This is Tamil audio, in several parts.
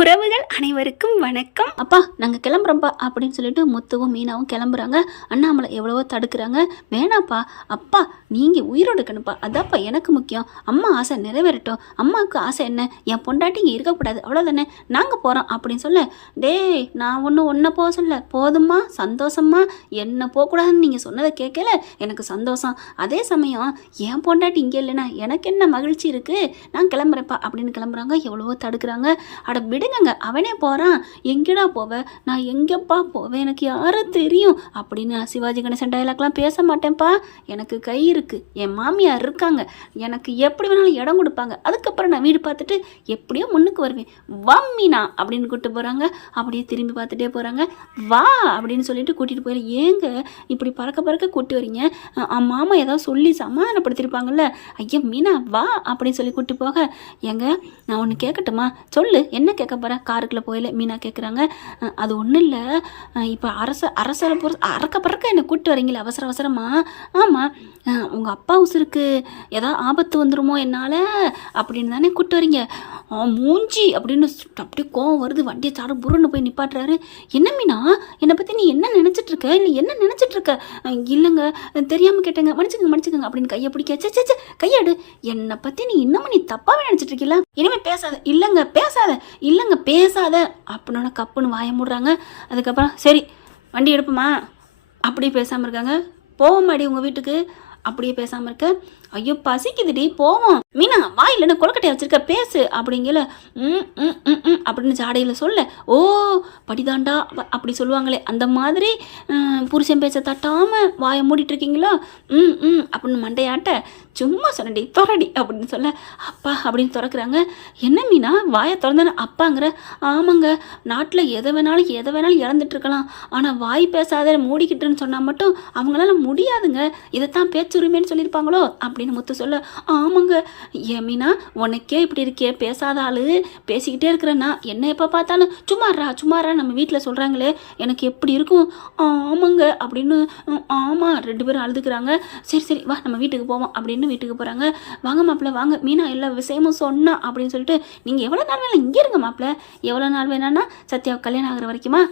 உறவுகள் அனைவருக்கும் வணக்கம். அப்பா நாங்கள் கிளம்புறோம்ப்பா அப்படின்னு சொல்லிட்டு முத்துவும் மீனாவும் கிளம்புறாங்க. அண்ணாமலை எவ்வளவோ தடுக்கிறாங்க. வேணாப்பா, அப்பா நீங்கள் உயிரோடு இருக்கணுப்பா, அதான்ப்பா எனக்கு முக்கியம். அம்மா ஆசை நிறைவேறட்டும். அம்மாவுக்கு ஆசை என்ன, என் பொண்டாட்டி இங்கே இருக்கக்கூடாது, அவ்வளோதானே, நாங்கள் போகிறோம் அப்படின்னு சொல்ல, டேய் நான் ஒன்றை போக சொல்ல, போதுமா சந்தோஷமா, என்ன போகக்கூடாதுன்னு நீங்கள் சொன்னதை கேட்கல, எனக்கு சந்தோஷம். அதே சமயம் என் பொண்டாட்டி இங்கே இல்லைன்னா எனக்கு என்ன மகிழ்ச்சி இருக்குது, நான் கிளம்புறேன்ப்பா அப்படின்னு கிளம்புறாங்க. எவ்வளவோ தடுக்கிறாங்க. அட விடுங்க, அவனே போகிறான், எங்கடா போவேன், நான் எங்கேப்பா போவேன், எனக்கு யாரை தெரியும் அப்படின்னு சிவாஜி கணேசன் டைலாக்லாம் பேச மாட்டேன்ப்பா. எனக்கு கை இருக்குது, என் மாமியார் இருக்காங்க, எனக்கு எப்படி வேணாலும் இடம் கொடுப்பாங்க, அதுக்கப்புறம் நான் வீடு பார்த்துட்டு எப்படியோ முன்னுக்கு வருவேன், வம்மினா அப்படின்னு கூப்பிட்டு போகிறாங்க. அப்படியே திரும்பி பார்த்துட்டே போகிறாங்க. வா அப்படின்னு சொல்லிட்டு கூட்டிகிட்டு போயிரு. ஏங்க இப்படி பறக்க கூட்டி வரீங்க, மாமா ஏதாவது சொல்லி சமாதானப்படுத்திருப்பாங்கல்ல, ஐயா மீனா வா அப்படின்னு சொல்லி கூட்டி போக, ஏங்க நான் ஒன்று கேட்கட்டுமா, சொல்லு என்ன கேட்க போகிறேன், காருக்குள்ளே போயில மீனா கேட்குறாங்க. அது ஒன்றும் இல்லை, இப்போ அரசரை அறக்க பறக்க என்னை கூப்பிட்டு வரீங்களே அவசரமாக. ஆமாம், உங்கள் அப்பா உசுருக்கு ஏதாவது ஆபத்து வந்துடுமோ என்னால் அப்படின்னு தானே கூப்பிட்டு வரீங்க. மூஞ்சி அப்படின்னு அப்படியே கோவம் வருது. வண்டியை சாடு புருன்னு போய் நிப்பாட்டுறாரு. என்ன மீனா, என்னை பற்றி நீ என்ன நினச்சிட்ருக்க, இல்லை என்ன நினச்சிட்ருக்க? இல்லைங்க தெரியாமல் கேட்டேங்க, மன்னிச்சுக்கோங்க அப்படின்னு கையை பிடிக்க, சே கையாடு, என்னை பற்றி நீ இன்னமும் நீ தப்பாகவே நினச்சிட்ருக்கீங்களா, இனிமேல் பேசாத, இல்லைங்க பேசாத அப்படின்னா கப்புன்னு வாய மூடுறாங்க. அதுக்கப்புறம் சரி வண்டி எடுப்போமா, அப்படியே பேசாமல் இருக்காங்க. போவோமாடி உங்கள் வீட்டுக்கு, அப்படியே பேசாமல் இருக்க. ஐயோ பசிக்குதுடி போவோம். மீனா வா, இல்லைன்னு கொலக்கட்டையை வச்சிருக்க பேசு அப்படிங்கல. அப்படின்னு ஜாடையில் சொல்ல, ஓ படிதாண்டா அப்படி சொல்லுவாங்களே அந்த மாதிரி புருஷன் பேச்ச தட்டாமல் வாயை மூடிட்டு இருக்கீங்களா, அப்படின்னு மண்டையாட்ட, சும்மா சொன்னடி துறடி அப்படின்னு சொல்ல, அப்பா அப்படின்னு திறக்கிறாங்க. என்ன மீனா வாயை திறந்தானே அப்பாங்கிற? ஆமாங்க, நாட்டில் எதை வேணாலும் இழந்துட்டு இருக்கலாம், ஆனால் வாய் பேசாத மூடிக்கிட்டுன்னு சொன்னால் மட்டும் அவங்களால முடியாதுங்க, இதைத்தான் பேச்சுரிமைன்னு சொல்லியிருப்பாங்களோ அப்படின்னு முத்து சொல்ல, ஆமாங்க ஏன் மீனா உனக்கே இப்படி இருக்கே, பேசாத ஆளு பேசிக்கிட்டே இருக்கிறேன்னா என்ன எப்போ பார்த்தாலும் சும்மாறா நம்ம வீட்டில் சொல்கிறாங்களே எனக்கு எப்படி இருக்கும். ஆமாங்க அப்படின்னு, ஆமாம் ரெண்டு பேரும் அழுதுக்கிறாங்க. சரி வா நம்ம வீட்டுக்கு போவோம் அப்படின்னு வீட்டுக்கு போகிறாங்க. வாங்க மாப்பிள்ள வாங்க, மீனா எல்லா விஷயமும் சொன்னா அப்படின்னு சொல்லிட்டு, நீங்கள் எவ்வளோ நாள் வேணாலும் இங்கே இருங்க மாப்பிள்ள, எவ்வளோ நாள் வேணான்னா சத்யா கல்யாணம் ஆகிற வரைக்குமா,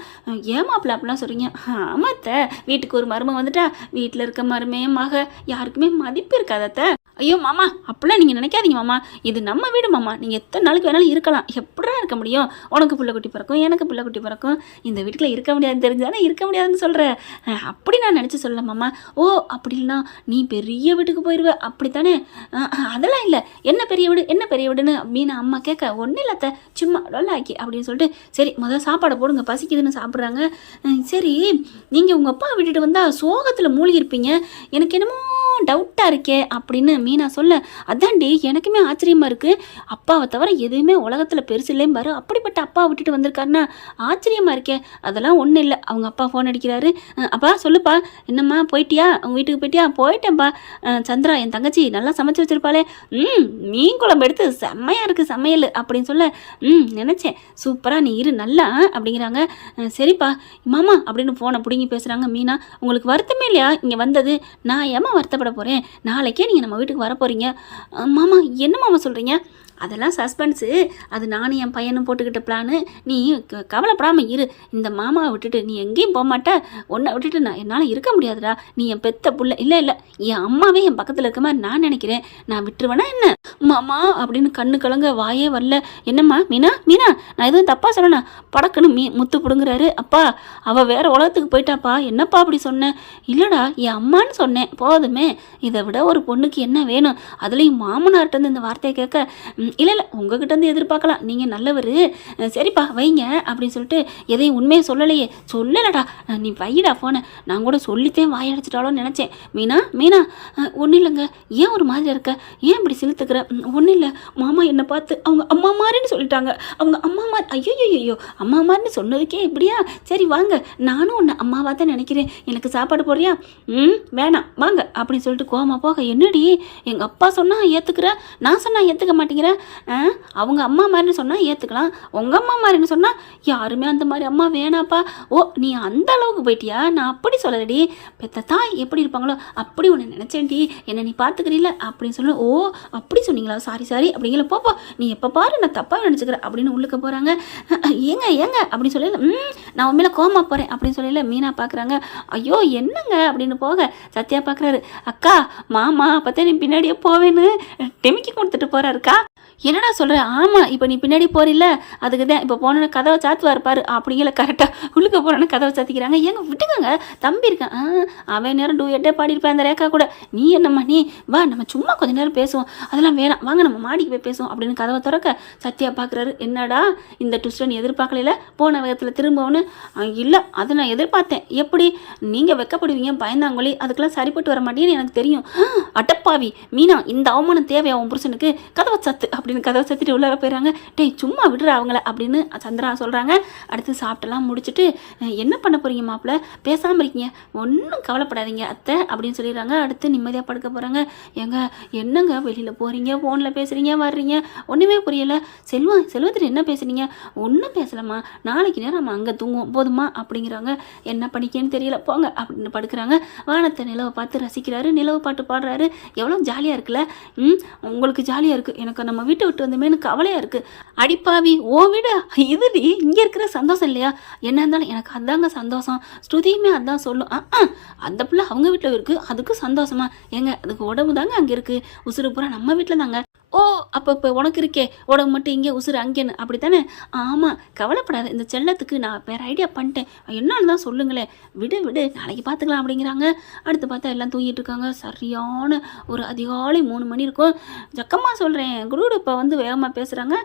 ஏன் மாப்பிள்ள அப்படிலாம் சொல்கிறீங்க? ஆமாத்த, வீட்டுக்கு ஒரு மருமக வந்துட்டா வீட்டில் இருக்க மருமே மக யாருக்குமே மதிப்பு இருக்காதத்த. ஐயோ மாமா அப்படிலாம் நீங்கள் நினைக்காதீங்க மாமா, இது நம்ம வீடு மாமா, நீங்கள் எத்தனை நாளைக்கு வேணாலும் இருக்கலாம், எப்படா இருக்க முடியும், உனக்கு பிள்ளை குட்டி பிறக்கும் எனக்கு பிள்ளை குட்டி பிறக்கும், இந்த வீட்டுக்குள்ள இருக்க முடியாதுன்னு தெரிஞ்சானே இருக்க முடியாதுன்னு சொல்கிறேன், அப்படி நான் நினச்சி சொல்ல மாமா. ஓ அப்படின்னா நீ பெரிய வீட்டுக்கு போயிடுவ அப்படித்தானே? அதெல்லாம் இல்லை, என்ன பெரிய வீடுன்னு மீனா அம்மா கேட்க, ஒன்றும் இல்லத்த சும்மா ஆக்கி அப்படின்னு சொல்லிட்டு, சரி முதல்ல சாப்பாடை போடுங்க பசிக்குதுன்னு சாப்பிட்றாங்க. சரி நீங்கள் உங்கள் அப்பா விட்டுட்டு வந்தால் சோகத்தில் மூழ்கிருப்பீங்க, எனக்கு என்னமோ டவுட்டாக இருக்கே அப்படின்னு மீனா சொல்ல, அதாண்டி எனக்குமே ஆச்சரியமாக இருக்குது, அப்பாவை தவிர எதுவுமே உலகத்தில் பெருசு இல்லையும் பாரு, அப்படிப்பட்ட அப்பா விட்டுட்டு வந்திருக்காருன்னா ஆச்சரியமாக இருக்கே. அதெல்லாம் ஒன்றும் இல்லை, அவங்க அப்பா ஃபோன் அடிக்கிறாரு. அப்பா சொல்லுப்பா, என்னம்மா போயிட்டியா, அவங்க வீட்டுக்கு போயிட்டியா? போயிட்டேன்ப்பா. சந்திரா என் தங்கச்சி நல்லா சமைச்சு வச்சுருப்பாளே, மீன் குழம்பு எடுத்து செம்மையாக இருக்குது சமையல் அப்படின்னு சொல்ல, நினச்சேன் சூப்பராக நீ இரு நல்லா அப்படிங்கிறாங்க. சரிப்பா மாமா அப்படின்னு ஃபோனை பிடுங்கி பேசுகிறாங்க மீனா. உங்களுக்கு வருத்தமே இல்லையா இங்கே வந்தது? நான் ஏமா வருத்தப்பட போகிறேன், நாளைக்கே நீங்கள் நம்ம வீட்டுக்கு வர போகிறீங்க. மாமா என்ன மாமா சொல்கிறீங்க? அதெல்லாம் சஸ்பென்ஸு, அது நானும் என் பையனும் போட்டுக்கிட்ட பிளானு, நீ கவலைப்படாமல் இரு, இந்த மாமாவை விட்டுட்டு நீ எங்கேயும் போக மாட்ட, உன்னை விட்டுட்டு நான் என்னால் இருக்க முடியாதுடா, நீ என் பெத்த புள்ள, இல்லை என் அம்மாவே என் பக்கத்தில் இருக்க மாதிரி நான் நினைக்கிறேன், நான் விட்டுருவேனா என்ன மாமா அப்படின்னு கண்ணு கலங்க வாயே வரல. என்னம்மா மீனா நான் எதுவும் தப்பாக சொல்லணா, படக்குன்னு முத்து பிடுங்குறாரு. அப்பா அவள் வேற உலகத்துக்கு போயிட்டாப்பா, என்னப்பா அப்படி சொன்னேன்? இல்லைடா என் அம்மான்னு சொன்னேன், போதுமே, இதை விட ஒரு பொண்ணுக்கு என்ன வேணும், அதுலேயும் மாமனார்கிட்ட இந்த வார்த்தையை கேட்க, இல்லை உங்ககிட்ட இருந்து எதிர்பார்க்கலாம், நீங்கள் நல்லவர், சரிப்பா வைங்க அப்படின்னு சொல்லிட்டு, எதையும் உண்மையை சொல்லலடா, நீ வைடா ஃபோனை, நான் கூட சொல்லித்தேன் வாயடிச்சிட்டாலோன்னு நினச்சேன். மீனா ஒன்றும் இல்லைங்க, ஏன் ஒரு மாதிரி இருக்க, ஏன் இப்படி சிலுத்துக்கிற? ஒன்றும் இல்லை மாமா என்னை பார்த்து அவங்க அம்மா மாதிரின்னு சொல்லிட்டாங்க, அவங்க அம்மா மாதிரி, ஐயோ அம்மா மாதிரின்னு சொன்னதுக்கே இப்படியா? சரி வாங்க, நானும் உன்னை அம்மாவாக தான் நினைக்கிறேன், எனக்கு சாப்பாடு போடுறியா? வேணாம் வாங்க அப்படின்னு சொல்லிட்டு கோமா போக, என்னடி எங்கள் அப்பா சொன்னால் ஏற்றுக்கிற, நான் சொன்னால் ஏற்றுக்க மாட்டேங்கிற, அவங்க அம்மா மாதிரின்னு சொன்னால் ஏற்றுக்கலாம், உங்கள் அம்மா மாதிரின்னு சொன்னால் யாருமே அந்த மாதிரி அம்மா வேணாப்பா. ஓ நீ அந்த அளவுக்கு போயிட்டியா? நான் அப்படி சொல்லலடி, பெத்த தாய் எப்படி இருப்பாங்களோ அப்படி உன்னை நினச்சேன்டி, என்னை நீ பார்த்துக்கிறீல அப்படின்னு சொல்ல. ஓ அப்படி சொன்னீங்களா, சாரி சாரி அப்படிங்கிற. போப்போ நீ எப்போ பாரு நான் தப்பாக நினச்சிக்கிறேன் அப்படின்னு உள்ளுக்க போகிறாங்க. ஏங்க ஏங்க அப்படின்னு சொல்லல, நான் உண்மையில கோமா போகிறேன் அப்படின்னு சொல்லல. மீனா பார்க்குறாங்க, ஐயோ என்னங்க அப்படின்னு போக சத்யா பார்க்குறாரு, அக்கா மாமா அப்போத்தான் நீ பின்னாடியே போவேன்னு டெமிக்கி கொடுத்துட்டு போகிறாருக்கா. என்னடா சொல்கிற? ஆமாம், இப்போ நீ பின்னாடி போறில்ல அதுக்கு தான் இப்போ போனோன்னு கதவை சாத்துவா இருப்பார் அப்படிங்கிற. கரெக்டாக உள்ளுக்க போனோன்னு கதவை சாத்திக்கிறாங்க. ஏங்க விட்டுக்கோங்க, தம்பி இருக்கேன். அவன் நேரம் டூயட்டே பாடியிருப்பேன் அந்த ரேக்கா கூட. நீ என்னம்மா நீ வா நம்ம சும்மா கொஞ்ச நேரம் பேசுவோம், அதெல்லாம் வேணாம் வாங்க நம்ம மாடிக்கு போய் பேசுவோம் அப்படின்னு கதவை திறக்க சத்யா பார்க்குறாரு, என்னடா இந்த ட்விஸ்ட்டை நீ எதிர்பார்க்கல, போன வேகத்தில் திரும்பவுன்னு. இல்லை அதை நான் எதிர்பார்த்தேன், எப்படி நீங்கள் வெக்கப்படுவீங்க பயந்தாங்கொழி, அதுக்கெல்லாம் சரிப்பட்டு வர மாட்டேன்னு எனக்கு தெரியும். அட்டப்பாவி மீனா, இந்த அவமானம் தேவையா உன் புருஷனுக்கு? கதவை சத்து அப்படின்னு கதவை சத்திட்டு உள்ளார போயிடறாங்க. டேய் சும்மா விடுற அவங்கள அப்படின்னு சந்திரா சொல்கிறாங்க. அடுத்து சாப்பிட்டெல்லாம் முடிச்சுட்டு, என்ன பண்ண போகிறீங்க மாப்பிள்ள, பேசாமல் இருக்கீங்க, ஒன்றும் கவலைப்படாதீங்க அத்தை அப்படின்னு சொல்லிடுறாங்க. அடுத்து நிம்மதியாக படுக்க போகிறாங்க. ஏங்க என்னங்க வெளியில் போகிறீங்க, ஃபோனில் பேசுகிறீங்க வர்றீங்க, ஒன்றுமே புரியலை. செல்வத்தில் என்ன பேசுகிறீங்க? ஒன்றும் பேசலாமா, நாளைக்கு நேரம் நம்ம அங்கே தூங்குவோம் போதுமா அப்படிங்கிறாங்க. என்ன பண்ணிக்கன்னு தெரியல போங்க அப்படின்னு படுக்கிறாங்க. வானத்தை நிலவை பார்த்து ரசிக்கிறாரு, நிலவு பாட்டு பாடுறாரு. எவ்வளோ ஜாலியாக இருக்குல்ல. உங்களுக்கு ஜாலியாக இருக்குது, எனக்கு நம்ம வீட்டை விட்டு வந்தமேனு கவலையாக இருக்குது. அடிப்பாவி ஓ வீடு இதுடி, இங்கே இருக்கிற சந்தோஷம் இல்லையா? என்ன இருந்தாலும் எனக்கு அதாங்க சந்தோஷம். ஸ்ருதியுமே அதான் சொல்லும். அந்த பிள்ளை அவங்க வீட்டில் இருக்குது, அதுக்கு சந்தோஷமா? ஏங்க அதுக்கு உடம்பு தாங்க அங்கே இருக்குது, உசுறு பூரா நம்ம வீட்டில் தாங்க. ஓ அப்போ இப்போ உனக்கு இருக்கே உடம்பு மட்டும் இங்கே உசுறு அங்கேன்னு அப்படித்தானே? ஆமாம் கவலைப்படாத, இந்த செல்லத்துக்கு நான் வேறு ஐடியா பண்ணிட்டேன், என்னன்னு தான் சொல்லுங்களேன். விடு நாளைக்கு பார்த்துக்கலாம் அப்படிங்கிறாங்க. அடுத்து பார்த்தா எல்லாம் தூங்கிட்டு இருக்காங்க. சரியான ஒரு அதிகாலை 3 மணி இருக்கும். ஜக்கம்மா சொல்கிறேன் குருடு இப்போ வந்து வேகமாக பேசுகிறாங்க,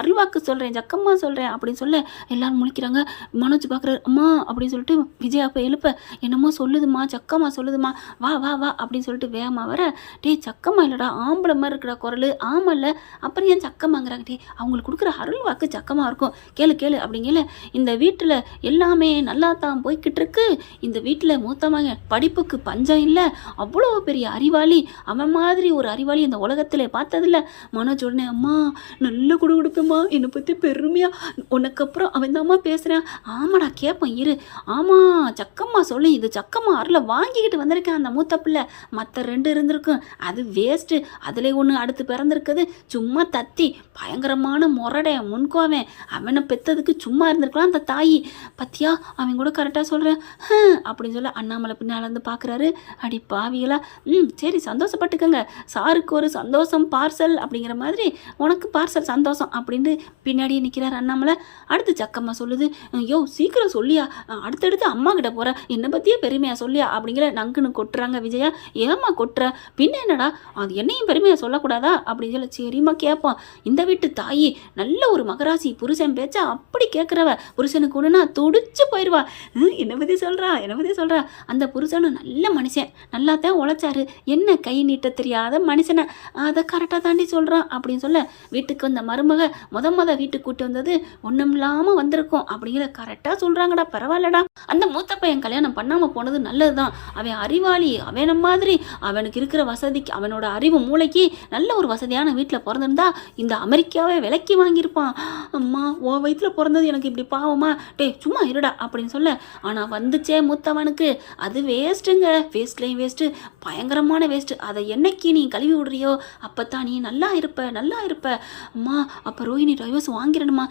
அருள்வாக்கு சொல்கிறேன் ஜக்கம்மா சொல்கிறேன் அப்படின்னு சொல்ல எல்லோரும் முழிக்கிறாங்க. மனோஜ் பார்க்குறாரு, அம்மா அப்படின்னு சொல்லிட்டு விஜயா போய் எழுப்ப, என்னமோ சொல்லுதுமா ஜக்கம்மா சொல்லுதுமா, வா வா வா அப்படின்னு சொல்லிட்டு வேகமாக வர, டே ஜக்கம்மா இல்லைடா ஆம்பளை மாதிரி இருக்கிற குரல். ஆமாம்ல அப்புறம் ஏன் சக்கமாங்கிறாங்க? டே அவங்களுக்கு கொடுக்குற அருள் வாக்கு சக்கமாக இருக்கும், கேளு அப்படிங்கல. இந்த வீட்டில் எல்லாமே நல்லா தான் போய்கிட்டு இருக்கு. இந்த வீட்டில் மூத்தமாக படிப்புக்கு பஞ்சம் இல்லை, அவ்வளோ பெரிய அறிவாளி, அவன் மாதிரி ஒரு அறிவாளி இந்த உலகத்தில் பார்த்ததில்ல. மனோஜ் உடனே, அம்மா நல்ல கொடுப்பேம்மா, என்னை பற்றி பெருமையாக உனக்கு அப்புறம் அவன் தான்மா பேசுகிறேன். ஆமாடா கேட்பேன் இரு. ஆமாம் சக்கம்மா சொல்லு, இது சக்கம்மா அருளை வாங்கிக்கிட்டு வந்திருக்கேன் அந்த மூத்த பிள்ளை, மற்ற 2 இருந்திருக்கும் அது வேஸ்ட்டு, அதில் ஒன்று அடுத்து பிறந்திருக்குது சும்மா தத்தி பயங்கரமான முரடை முன்கோவன், அவனை பெற்றதுக்கு சும்மா இருந்திருக்கலாம் அந்த தாயி. பத்தியா அவன் கூட கரெக்டாக சொல்கிறேன் அப்படின்னு சொல்ல அண்ணாமலை பின்னால் வந்து பார்க்குறாரு. அடி பாவிகளா, சரி சந்தோஷப்பட்டுக்கங்க, சாருக்கு ஒரு சந்தோஷம் பார்சல் அப்படிங்கிற மாதிரி உனக்கு பார்சல் சந்தோஷம் அப்படின்னு பின்னாடியே நிற்கிறார் அண்ணாமலை. அடுத்து சக்கம்மா சொல்லுது, யோ சீக்கிரம் சொல்லியா, அடுத்தடுத்து அம்மா கிட்ட போகிற, என்னை பற்றியே பெருமையாக சொல்லியா அப்படிங்கிற நங்குன்னு கொட்டுறாங்க விஜயா. ஏமா கொட்டுற, பின்ன என்னடா அது என்னையும் பெருமையாக சொல்லக்கூடாதா அப்படின்னு சொல்ல. சரிம்மா கேட்போம், இந்த வீட்டு தாயி நல்ல ஒரு மகராசி, புருஷன் பேச்சா அப்படி கேட்குறவ, புருஷனுக்கு ஒன்றுனா துடிச்சு போயிடுவா. என்னை பற்றி சொல்கிறா, அந்த புருஷனும் நல்ல மனுஷன், நல்லா தான் உழைச்சாரு, என்ன கை நீட்ட தெரியாத மனுஷனை, அதை கரெக்டாக தாண்டி சொல்கிறான் அப்படின்னு சொல்ல. வீட்டுக்கு வந்த மருமக முத வீட்டுக்கு கூட்டு வந்தது ஒன்றும் இல்லாமல் வந்திருக்கும் அப்படிங்கிற கரெக்டாக சொல்கிறாங்கடா. பரவாயில்லடா, அந்த மூத்த பையன் கல்யாணம் பண்ணாமல் போனது நல்லது தான். அவன் அறிவாளி, அவன மாதிரி அவனுக்கு இருக்கிற வசதிக்கு, அவனோட அறிவு மூளைக்கு நல்ல ஒரு வசதியான வீட்டில் பிறந்திருந்தா இந்த அமெரிக்காவே விலைக்கு வாங்கியிருப்பான். அம்மா உன் வயிற்றில் பிறந்தது எனக்கு இப்படி பாவமா, டே சும்மா இருடா அப்படின்னு சொல்ல. ஆனால் வந்துச்சே மூத்தவனுக்கு அது வேஸ்ட்டுங்க, வேஸ்ட்லேயும் வேஸ்ட்டு, பயங்கரமான வேஸ்ட்டு. அதை என்னைக்கு நீ கழுவி விடுறியோ அப்போ தான் நீ நல்லா இருப்ப. அம்மா அப்போ ரோஹிணி டைவர்ஸ் வாங்கிடணுமா?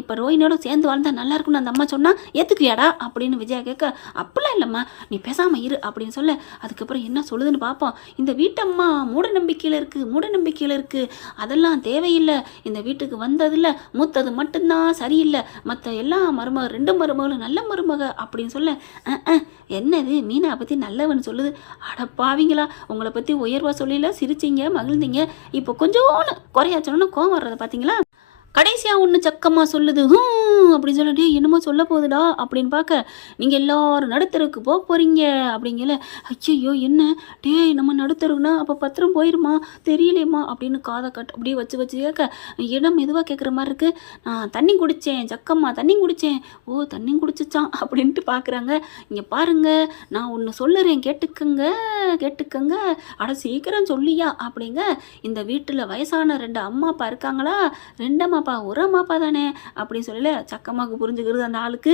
இப்போ ரோஹிணியோட சேர்ந்து வாழ்ந்தா நல்லா இருக்குன்னு அந்த அம்மா சொன்னால் ஏற்றுக்கிறியாடா அப்படின்னு விஜயா கேட்க, அப்படிலாம் இல்லைம்மா நீ பேசாமல் இரு அப்படின்னு சொல்ல. அதுக்கப்புறம் என்ன சொல்லுதுன்னு பார்ப்போம். இந்த வீட்டம்மா மூட நம்பிக்கையில் இருக்குது, அதெல்லாம் தேவையில்லை, இந்த வீட்டுக்கு வந்ததில்ல, மூத்தது மட்டும்தான் சரியில்லை, மற்ற எல்லா மருமக 2 மருமகளும் நல்ல மருமக அப்படின்னு சொல்ல. என்னது மீனா பற்றி நல்லவன் சொல்லுது? அடப்பாவீங்களா, உங்களை பற்றி உயர்வாக சொல்லல, சிரிச்சிங்க மகிழ்ந்தீங்க, இப்போ கொஞ்சோன்னு குறையா சொன்னா கோவம் வர்றதை பார்த்தீங்களா? கடைசியாக ஒன்று சக்கமாக சொல்லுது அப்படின்னு சொல்ல, டே என்னமோ சொல்ல போகுதுடா அப்படின்னு பார்க்க, நீங்கள் எல்லாரும் நடுத்தருக்கு போக போகிறீங்க அப்படிங்கல. ஐயோ என்ன டே நம்ம நடுத்தருக்குனா அப்போ பத்திரம் போயிருமா தெரியலையம்மா அப்படின்னு காதை அப்படியே வச்சு வச்சு கேட்க, இடம் மெதுவாக கேட்குற மாதிரி இருக்குது. நான் தண்ணி குடித்தேன் சக்கம்மா தண்ணி குடித்தேன். ஓ தண்ணி குடிச்சிச்சான் அப்படின்ட்டு பார்க்குறாங்க. இங்கே பாருங்க நான் ஒன்று சொல்லுறேன் கேட்டுக்கங்க கேட்டுக்கங்க. அட சீக்கிரம் சொல்லியா அப்படிங்க. இந்த வீட்டில் வயசான 2 அம்மா அப்பா இருக்காங்களா, 2 அம்மா அப்பா ஒரு அம்மா அப்பா தானே அப்படின்னு சொல்லல. சக்கம்மாவுக்கு புரிஞ்சுக்கிறது அந்த ஆளுக்கு.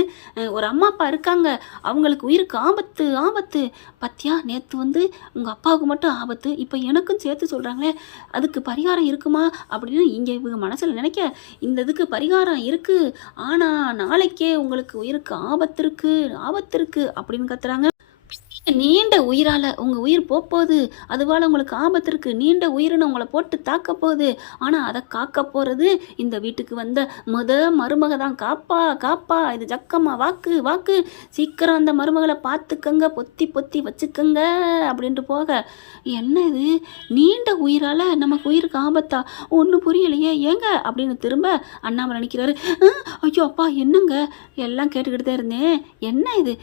ஒரு அம்மா அப்பா இருக்காங்க, அவங்களுக்கு உயிருக்கு ஆபத்து ஆபத்து. பத்தியா நேற்று வந்து உங்கள் அப்பாவுக்கு மட்டும் ஆபத்து, இப்போ எனக்கும் சேர்த்து சொல்கிறாங்களே, அதுக்கு பரிகாரம் இருக்குமா அப்படின்னு இங்கே இவங்க மனசில் நினைக்க, இந்த இதுக்கு பரிகாரம் இருக்குது, ஆனால் நாளைக்கே உங்களுக்கு உயிருக்கு ஆபத்து இருக்குது அப்படின்னு கத்துறாங்க. நீண்ட உயிரால் உங்கள் உயிர் போகுது, அதுவால் உங்களுக்கு ஆபத்து இருக்குது, நீண்ட உயிரினை உங்களை போட்டு தாக்க போகுது, ஆனால் அதை காக்க போகிறது இந்த வீட்டுக்கு வந்த மருமக தான். காப்பா காப்பா இது ஜக்கம்மா வாக்கு சீக்கிரம் அந்த மருமகளை பார்த்துக்கங்க, பொத்தி பொத்தி வச்சுக்கங்க அப்படின்ட்டு போக, என்ன இது நீண்ட உயிரால் நமக்கு உயிருக்கு ஆபத்தா, ஒன்றும் புரியலையே ஏங்க அப்படின்னு திரும்ப அண்ணாமலை நினைக்கிறாரு. ஐயோ அப்பா என்னங்க எல்லாம் கேட்டுக்கிட்டு தான் இருந்தேன், என்ன இது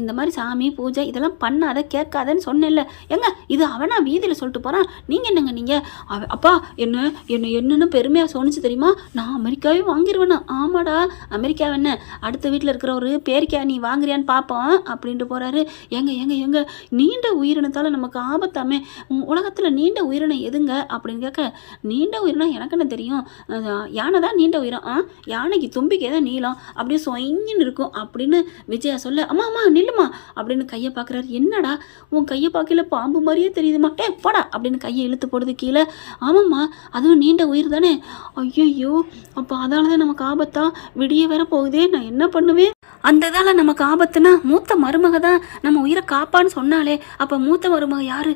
இந்த மாதிரி சாமி பூஜை இதெல்லாம் பண்ணாத கேட்காதன்னு சொன்னேன்ல, ஏங்க இது அவனா வீதியில் சொல்லிட்டு போகிறான், நீங்கள் என்னங்க நீங்கள் அப்பா என்னன்னு பெருமையாக சொன்னிச்சு தெரியுமா, நான் அமெரிக்காவே வாங்கிடுவேண்ணா. ஆமாடா அமெரிக்கா என்ன அடுத்த வீட்டில் இருக்கிற ஒரு பேரிக்கா நீ வாங்குறியான்னு பார்ப்போம் அப்படின்ட்டு போகிறாரு. ஏங்க நீண்ட உயிரினத்தால் நமக்கு ஆபத்தாமே, உலகத்தில் நீண்ட உயிரினம் எதுங்க அப்படின்னு கேட்க, நீண்ட உயிரினம் எனக்கு என்ன தெரியும், யானை தான் நீண்ட உயிரம், யானைக்கு தும்பிக்கை தான் நீளம் அப்படியே சொயின்னு இருக்கும் அப்படின்னு விஜயா சொல்ல, அம்மா நில்லுமா அப்படின்னு கையை பார்க்குறாரு. என்னடா உன் கையை பார்க்கல பாம்பு மாதிரியே தெரியுதுமா, டே போடா அப்படின்னு கையை இழுத்து போடுது கீழே. ஆமாம்மா அதுவும் நீண்ட உயிர் தானே. ஐயோ அப்போ அதால தான் நமக்கு ஆபத்தா, விடிய வேற போகுதே, நான் என்ன பண்ணுவேன். அந்த இதால் நமக்கு ஆபத்துனா மூத்த மருமக தான் நம்ம உயிரை காப்பான்னு சொன்னாலே, அப்போ மூத்த மருமக யாரு,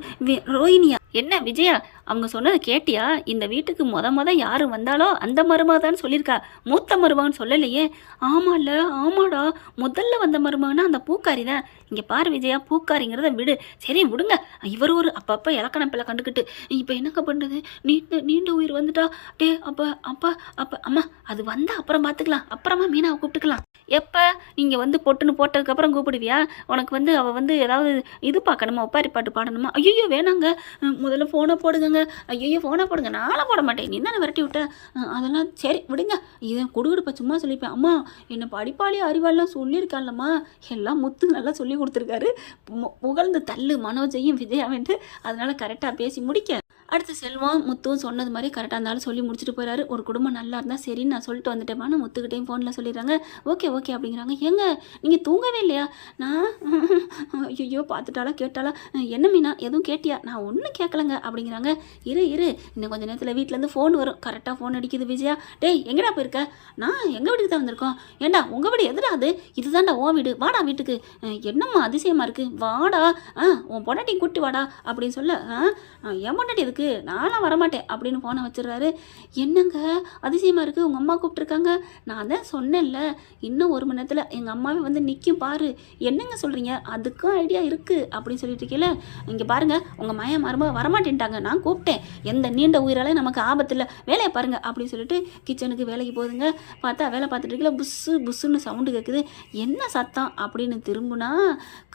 ரோஹிணியா? என்ன விஜயா அவங்க சொன்னதை கேட்டியா, இந்த வீட்டுக்கு மொத யார் வந்தாலோ அந்த மருமக தான் சொல்லியிருக்கா, மூத்த மருமகன்னு சொல்லலையே. ஆமாடா முதல்ல வந்த மருமகனா அந்த பூக்காரி தான். இங்கே பாரு விஜயா பூக்காரிங்கிறத விடு, சரி விடுங்க, இவர் ஒரு அப்பப்போ இலக்கண பிள்ளை கண்டுக்கிட்டு இப்போ என்னங்க பண்ணுறது, நீண்ட உயிர் வந்துட்டா, டே அப்பா அம்மா அது வந்தால் அப்புறம் பார்த்துக்கலாம், அப்புறமா மீனாவை கூப்பிட்டுக்கலாம். எப்போ நீங்கள் வந்து பொட்டுன்னு போட்டதுக்கப்புறம் கூப்பிடுவியா, உனக்கு வந்து அவள் வந்து ஏதாவது இது பார்க்கணுமா, ஒப்பாரி பாட்டு பாடணுமா, ஐயோ வேணாங்க முதல்ல ஃபோனை போடுங்க, ஐயோ ஃபோனை போடுங்க, நானும் போட மாட்டேன், நீ தானே விரட்டி விட்ட, அதெல்லாம் சரி விடுங்க, இதை கொடுக்குடுப்பா சும்மா சொல்லிப்பேன். அம்மா என்னை படிப்பாளி அறிவாளெலாம் சொல்லியிருக்கான்லம்மா, எல்லாம் முத்து நல்லா சொல்லி கொடுத்துருக்காரு, புகழ்ந்து தள்ளு மனோஜையும் விஜயாவின்ட்டு, அதனால் கரெக்டாக பேசி முடிக்க. அடுத்து செல்வம் முத்துவும் சொன்னது மாதிரி கரெக்டாக இருந்தாலும் சொல்லி முடிச்சுட்டு போயிறாரு. ஒரு குடும்பம் நல்லா இருந்தால் சரின்னு நான் சொல்லிட்டு வந்துட்டேம்மான்னு முத்துக்கிட்டையும் ஃபோனில் சொல்லிடுறாங்க. ஓகே அப்படிங்கிறாங்க. ஏங்க நீங்கள் தூங்கவே இல்லையா? நான் ஐயோ பார்த்துட்டாலா கேட்டாலா, என்ன மீனா எதுவும் கேட்டியா, நான் ஒன்றும் கேட்கலங்க அப்படிங்கிறாங்க. இரு இன்னும் கொஞ்சம் நேரத்தில் வீட்டிலேருந்து ஃபோன் வரும். கரெக்டாக ஃபோன் அடிக்குது விஜயா. டேய் எங்கடா போயிருக்க? நான் எங்கள் வீட்டுக்கு தான் வந்திருக்கோம். ஏண்டா உங்கள் வீடு எதுடா அது, இதுதான்டா உன் வீடு, வாடா வீட்டுக்கு. என்னம்மா அதிசயமாக இருக்குது, வாடா உன் பொண்டாட்டி கூட்டி வாடா அப்படின்னு சொல்ல, என் பொண்டாட்டி எதுக்கு, நான்லாம் வரமாட்டேன் அப்படின்னு ஃபோனை வச்சிடுறாரு. என்னங்க அதிசயமாக இருக்குது, உங்கள் அம்மா கூப்பிட்ருக்காங்க, நான் தான் சொன்னேன்ல இன்னும் 1 மணி நேரத்தில் எங்கள் அம்மாவே வந்து நிற்கும் பாரு, என்னங்க சொல்கிறீங்க, அதுக்கும் ஐடியா இருக்குது அப்படின்னு சொல்லிட்டு இருக்கீங்கள. இங்கே பாருங்கள் உங்கள் மருமக வரமாட்டேன்ட்டாங்க, நான் கூப்பிட்டேன், எந்த நீண்ட உயிராலே நமக்கு ஆபத்து இல்லை, வேலையை பாருங்கள் அப்படின்னு சொல்லிட்டு கிச்சனுக்கு வேலைக்கு போகுதுங்க. பார்த்தா வேலை பார்த்துட்டு இருக்கல, புஸ்ஸுன்னு சவுண்டு கேட்குது, என்ன சத்தம் அப்படின்னு திரும்பினா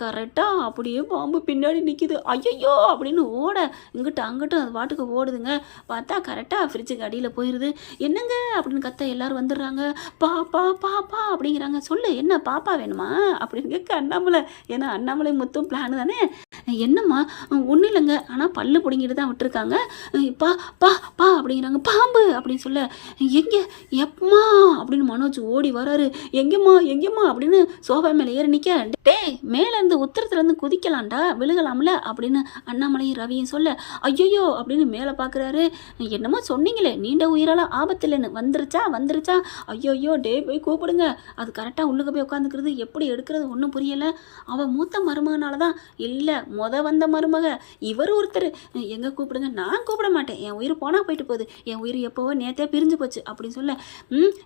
கரெக்டாக அப்படியே பாம்பு பின்னாடி நிற்கிது. ஐயோ அப்படின்னு ஓட இங்கிட்டு அங்கிட்டும் அது பாட்டுக்கு ஓடுதுங்க. பார்த்தா கரெக்டாக ஃப்ரிட்ஜுக்கு அடியில் போயிடுது. என்னங்க அப்படின்னு கத்த எல்லாரும் வந்துடுறாங்க. பாப்பா அப்படிங்கிறாங்க. சொல்லு என்ன பாப்பா வேணுமா அப்படின்னு கேட்க அண்ணாமலை, ஏன்னா அண்ணாமலை மொத்தம் பிளான் தானே. என்னம்மா ஒன்றும் இல்லைங்க, ஆனால் பல்லு பிடிங்கிட்டு தான் விட்டுருக்காங்க. பா அப்படிங்கிறாங்க. பாம்பு அப்படின்னு சொல்ல, எங்கே எப்பமா அப்படின்னு மனோஜ் ஓடி வராரு. எங்கேம்மா அப்படின்னு சோஃபா மேலே ஏறி நிற்க, டே மேலேருந்து உத்தரத்துலேருந்து குதிக்கலாம்டா விழுகலாம்ல அப்படின்னு அண்ணாமலையும் ரவியும் சொல்ல, ஐயோ அப்படின்னு மேலே பார்க்குறாரு. என்னமோ சொன்னீங்களே நீண்ட உயிரால் ஆபத்து இல்லைன்னு, வந்துருச்சா ஐயோ டே போய் கூப்பிடுங்க. அது கரெக்டாக உள்ளுக்க போய் உட்காந்துக்கிறது, எப்படி எடுக்கிறது ஒன்றும் புரியலை. அவள் மூத்த மருமகனால தான், இல்லை வந்த மருமக இவர் ஒருத்தர், எங்கே கூப்பிடுங்க, நான் கூப்பிட மாட்டேன், என் உயிர் போனால் போயிட்டு போகுது, என் உயிர் எப்போவோ நேற்றே பிரிஞ்சு போச்சு அப்படின்னு சொல்ல,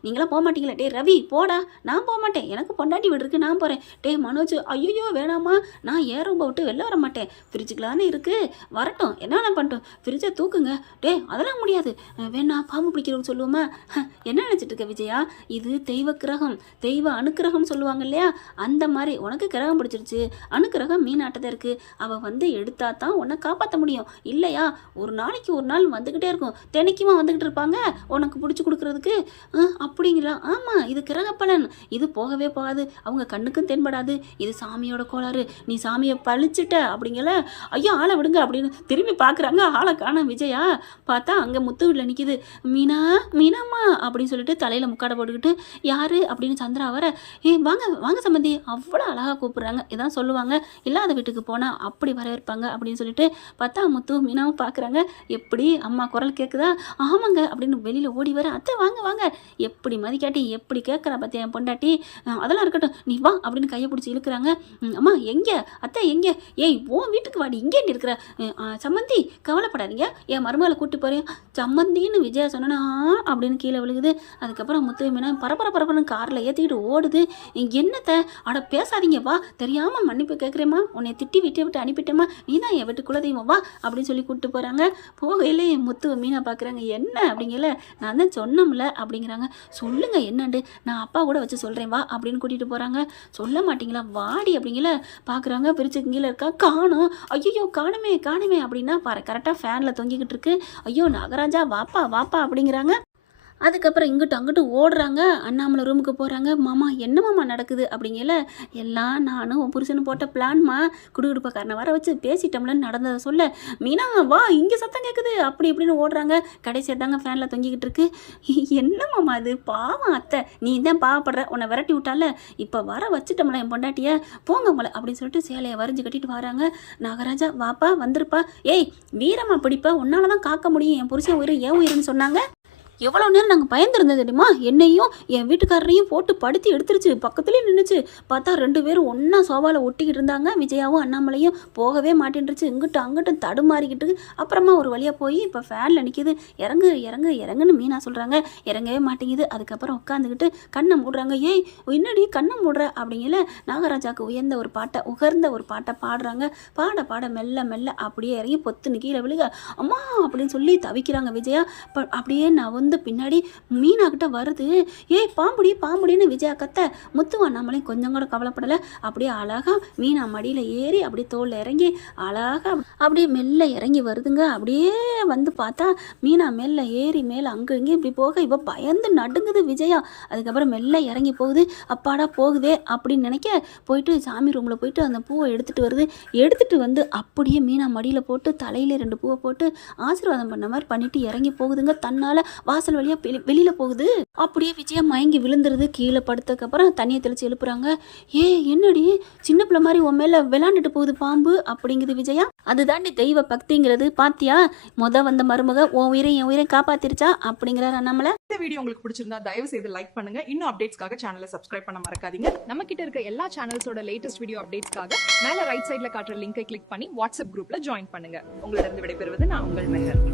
நீங்களாம் போக மாட்டீங்களா, டே ரவி போடா, நான் போக மாட்டேன், எனக்கு பொண்டாட்டி வீடு இருக்கு, நான் போகிறேன். டே மனோஜ் ஐயோ வேணாமா, நான் ஏன் ரொம்ப விட்டு வெளில வர மாட்டேன், ஃப்ரிட்ஜுக்குள்ள தானே இருக்குது வரட்டும், என்னென்ன பண்ணிட்டோம், ஃப்ரிட்ஜை தூக்குங்க. டே அதெல்லாம் முடியாது, வேணா பாம்பு பிடிக்கிறவங்க சொல்லுவோமா? என்ன நினச்சிட்டு இருக்க விஜயா, இது தெய்வ கிரகம், தெய்வ அனுக்கிரகம் சொல்லுவாங்க இல்லையா, அந்த மாதிரி உனக்கு கிரகம் பிடிச்சிருச்சு, அனுக்கிரகம் மீனாட்டதான் இருக்குது, அவள் வந்து எடுத்தா தான் உன்னை காப்பாற்ற முடியும், இல்லையா ஒரு நாளைக்கு ஒரு நாள் வந்துக்கிட்டே இருக்கும், தினைக்குமா வந்துக்கிட்டு இருப்பாங்க உனக்கு பிடிச்சி கொடுக்குறதுக்கு அப்படிங்களா? ஆமாம், இது கிரக பலன், இது போகவே போகாது, அவங்க கண்ணுக்கும் தென்படாது, இது சாமியோட கோளாறு, நீ சாமியை பழிச்சிட்ட அப்படிங்கல. ஐயோ ஆளை விடுங்க அப்படின்னு திரும்பி பார்க்குறாங்க, ஆளை காண விஜயா. பார்த்தா அங்கே முத்து வீட்டில் நிற்கிது. மீனா, மீனாம்மா அப்படின்னு சொல்லிட்டு தலையில் முக்காடை போட்டுக்கிட்டு யார் அப்படின்னு சந்திரா வர, வாங்க வாங்க சம்பந்தி, அவ்வளோ அழகாக கூப்பிட்றாங்க. இதான் சொல்லுவாங்க, இல்லாத வீட்டுக்கு போனால் அப்படி வரவேற்பாங்க அப்படின்னு சொல்லிட்டு பார்த்தா முத்து மீனாவும் பார்க்குறாங்க. எப்படி அம்மா குரல் கேட்குதா? ஆமாங்க அப்படின்னு வெளியில் ஓடி வர, அத்தை வாங்க வாங்க, எப்படி மதிக்காட்டி எப்படி கேட்குறா பார்த்தியா என் பொண்டாட்டி, அதெல்லாம் இருக்கட்டும் நீ வா அப்படின்னு கையை பிடிச்சி இழுக்கிறாங்க. அம்மா எங்கே அத்தை எங்கே? ஏய் உன் வீட்டுக்கு வாடி, இங்கே இருக்கிற சம்மந்தி, கவலைப்படாதீங்க, என் மருமகளை கூப்பிட்டு போகிறேன் சம்மந்தின்னு விஜயா சொன்னா அப்படின்னு கீழே விழுகுது. அதுக்கப்புறம் முத்து மீனா பரபரன்னு காரில் ஏற்றிக்கிட்டு ஓடுது. என்னத்தை அட பேசாதீங்க, வா தெரியாமல் மன்னிப்பு கேட்குறேம்மா, உன்னை திட்டி விட்டு அனுப்பிட்டேம்மா, நீ தான் என் வீட்டு குலதெய்வம், வா அப்படின்னு சொல்லி கூப்பிட்டு போகிறாங்க. போகையிலே முத்து மீனா பார்க்குறாங்க. என்ன அப்படிங்கல, நான் தான் சொன்னோம்ல அப்படிங்கிறாங்க. சொல்லுங்க என்னண்டு, நான் அப்பா கூட வச்சு சொல்கிறேன் வா அப்படின்னு கூட்டிகிட்டு போகிறாங்க. சொல்ல மாட்டிங்களா, வாடி அப்படிங்கல. பார்க்குறாங்க, பிரிச்சுக்கு கீழே இருக்கா, காணும். ஐயோ காணுமே அப்படின்னா பாரு, கரெக்டாக ஃபேனில் தொங்கிக்கிட்டு இருக்கு. ஐயோ நாகராஜா வாப்பா வாப்பா அப்படிங்கிறாங்க. அதுக்கப்புறம் இங்கிட்டு அங்கிட்டு ஓடுறாங்க. அண்ணாமலை ரூமுக்கு போகிறாங்க. மாமா என்ன மாமா நடக்குது அப்படிங்கல. எல்லாம் நானும் உன் புருஷனு போட்ட பிளான்மா, குடுகுடுப்பக்காரனை வர வச்சு பேசிட்டோம்லன்னு நடந்ததை சொல்ல, மீனா வா இங்கே சத்தம் கேட்குது அப்படி இப்படின்னு ஓடுறாங்க. கடைசியாக தாங்க ஃபேனில் தொங்கிக்கிட்டு இருக்கு. என்ன மாமா அது, பாவம் அத்தை, நீ தான் பாவப்படுற, உன்னை விரட்டி விட்டால, இப்போ வர வச்சுட்டோம்ல என் பொண்டாட்டியை, போங்க உங்களை அப்படின்னு சொல்லிட்டு சேலையை வரைஞ்சி கட்டிட்டு வராங்க. நாகராஜா வாப்பா வந்துருப்பா, ஏய் வீரமா பிடிப்பா, உன்னால தான் காக்க முடியும், என் புருஷன் உயிர் ஏன் உயிருன்னு சொன்னாங்க. எவ்வளோ நேரம் நாங்கள் பயந்துருந்தது தெரியுமா, என்னையும் என் வீட்டுக்காரரையும் போட்டு படுத்தி எடுத்துருச்சு, பக்கத்துலேயே நின்றுச்சு. பார்த்தா 2 பேரும் ஒன்றா சோபாவில் ஒட்டிக்கிட்டு இருந்தாங்க. விஜயாவும் அண்ணாமலையும் போகவே மாட்டேன்ருச்சு, இங்கிட்டு அங்கிட்டும் தடுமாறிக்கிட்டு. அப்புறமா ஒரு வழியாக போய் இப்போ ஃபேனில் நிற்கிது. இறங்கு இறங்கு இறங்குன்னு மீனா சொல்கிறாங்க, இறங்கவே மாட்டேங்குது. அதுக்கப்புறம் உட்காந்துக்கிட்டு கண்ணை மூடுறாங்க. ஏய் என்னடி கண்ணை மூடுற அப்படிங்கல. நாகராஜாவுக்கு உகர்ந்த ஒரு பாட்டை பாடுறாங்க. பாட மெல்ல மெல்ல அப்படியே இறங்கி பொத்துன்னு கீழே விழுக, அம்மா அப்படின்னு சொல்லி தவிக்கிறாங்க விஜயா. அப்படியே நான் வந்து பின்னாடி மீனா கிட்ட வருது. ஏய் பாம்புடின்னு விஜயா கத்த. முத்துவா நம்மளே கொஞ்சம் கூட கவலைப்படலை. அப்படியே அழகா மீனா மடியில் ஏறி அப்படியே தோளில் இறங்கி அழகா அப்படியே மெல்ல இறங்கி வருதுங்க. அப்படியே வந்து பார்த்தா மீனா மெல்ல ஏறி மேலே அங்கே இங்கே இப்படி போக இவ பயந்து நடுங்குது விஜயா. அதுக்கப்புறம் மெல்ல இறங்கி போகுது. அப்பாடா போகுதே அப்படின்னு நினைக்க போயிட்டு சாமி ரூமில் போயிட்டு அந்த பூவை எடுத்துகிட்டு வருது. எடுத்துகிட்டு வந்து அப்படியே மீனா மடியில் போட்டு தலையிலே 2 பூவை போட்டு ஆசீர்வாதம் பண்ண மாதிரி பண்ணிட்டு இறங்கி போகுதுங்க. தன்னால் வாசல் வழியா வெளியில போகுது. அப்படியே விஜயா மயங்கி விழுந்துருது. கீழே படுத்ததுக்கு அப்புறம் தண்ணியை தெளிச்சு எழுப்புறாங்க. என்னடி சின்ன பிள்ளை மாதிரி உன் மேல விளாண்டுட்டு போகுது பாம்பு அப்படிங்குது விஜயா. அதுதாண்டி தெய்வ பக்திங்கிறது, பாத்தியா வந்த மருமக உன் என் உயிரை காப்பாத்திருச்சா அப்படிங்கிறார் அண்ணாமலை. இந்த வீடியோ உங்களுக்கு பிடிச்சிருந்தா தயவு செய்து லைக் பண்ணுங்க. இன்னும் அப்டேட்ஸ்க்காக சேனலை சப்ஸ்கிரைப் பண்ண மறக்காதீங்க. நம்ம கிட்ட இருக்க எல்லா சேனல்ஸோட லேட்டஸ்ட் வீடியோ அப்டேட்ஸ்க்காக மேல ரைட் சைட்ல காட்டுற லிங்கை கிளிக் பண்ணி வாட்ஸ்அப் குரூப்ல ஜாயின் பண்ணுங்க. உங்களிடம் விடைபெறுவது நான் உங்கள் மெஹர்.